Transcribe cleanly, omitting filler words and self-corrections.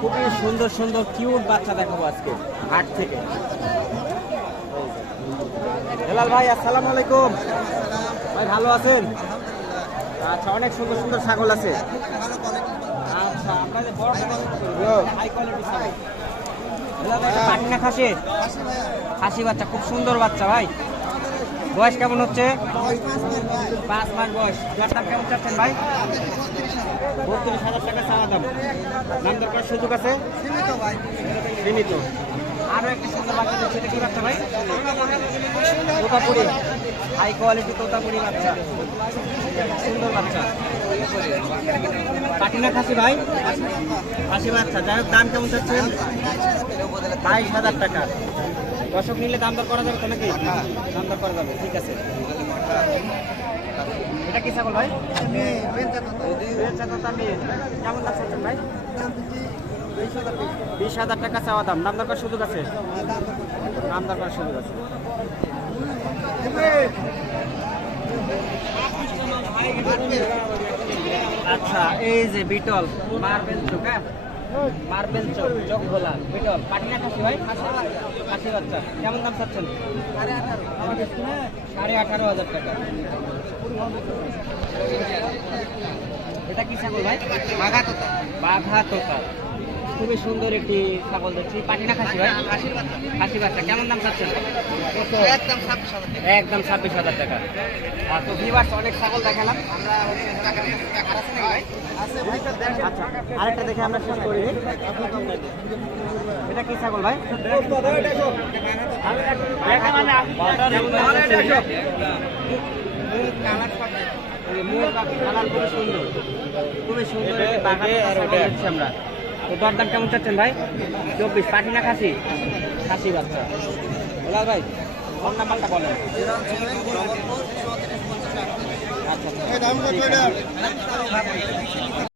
খুবই সুন্দর সুন্দর কিউট বাচ্চা দেখাবো আজকে হাট থেকে। হেলাল ভাই, আসসালামু আলাইকুম। ভাই ভালো আছেন? আচ্ছা, অনেক সুন্দর সুন্দর ছাগল আছে। আচ্ছা, আপনাদের বড় হাই কোয়ালিটি ছাগল। হেলাল ভাই, পাটনা খাসি, খাসি বাচ্চা, খুব সুন্দর বাচ্চা ভাই। বয়স কেমন হচ্ছে? 5 মাস বয়স। দাম কেমন চাচ্ছেন ভাই? 32,000 টাকা চাওয়া দাম। দাম দরকার সুযোগ আছে? সীমিত। আরো একটা সুন্দর বাচ্চা দিচ্ছে, এটা কি বাচ্চা ভাই? তোতাপুরি, হাই কোয়ালিটি তোতাপুরি বাচ্চা, সুন্দর বাচ্চা। পাটিনা খাসি ভাই, খাসি বাচ্চা। যাই হোক, দাম কেমন চাচ্ছেন? 22,000 টাকা। দর্শক নিলে দাম দর করা যাবে তো নাকি? দাম দর করা যাবে, ঠিক আছে। এটা কি ছাগল ভাই? কেমন দাম চাচ্ছেন ভাই? 20,000 টাকা চাওয়া দাম। দাম দরকার সুযোগ আছে? দাম দরকার সুযোগ আছে। আচ্ছা, এই যে বিটল মার্বেল চোখ, হ্যাঁ মার্বেল চোখ, চোখ ভোলা বিটল পাটিনা খাসি ভাই, খাসি বাচ্চা। কেমন দাম চাচ্ছেন? 18,500 টাকা। এটা কি ছাগল ভাই? বাঘা তোতা। খুবই সুন্দর একটি ছাগল দেখছি। পাটিনা খাসি ভাই, খাসি বাচ্চা। কেমন দাম চাচ্ছেন? একদম 26,000 টাকা। আর তো ভিউয়ার্স, অনেক ছাগল দেখালাম আমরা। আচ্ছা, আরেকটা দেখে আমরা শেষ করি। এটা কি ছাগল ভাই? খুবই সুন্দর আমরা। তো দরদাম কেমন চাচ্ছেন ভাই? 24। পাটিনা খাসি, খাসি বাচ্চা। হেলাল ভাই, ফোন নাম্বারটা বলেন। আচ্ছা।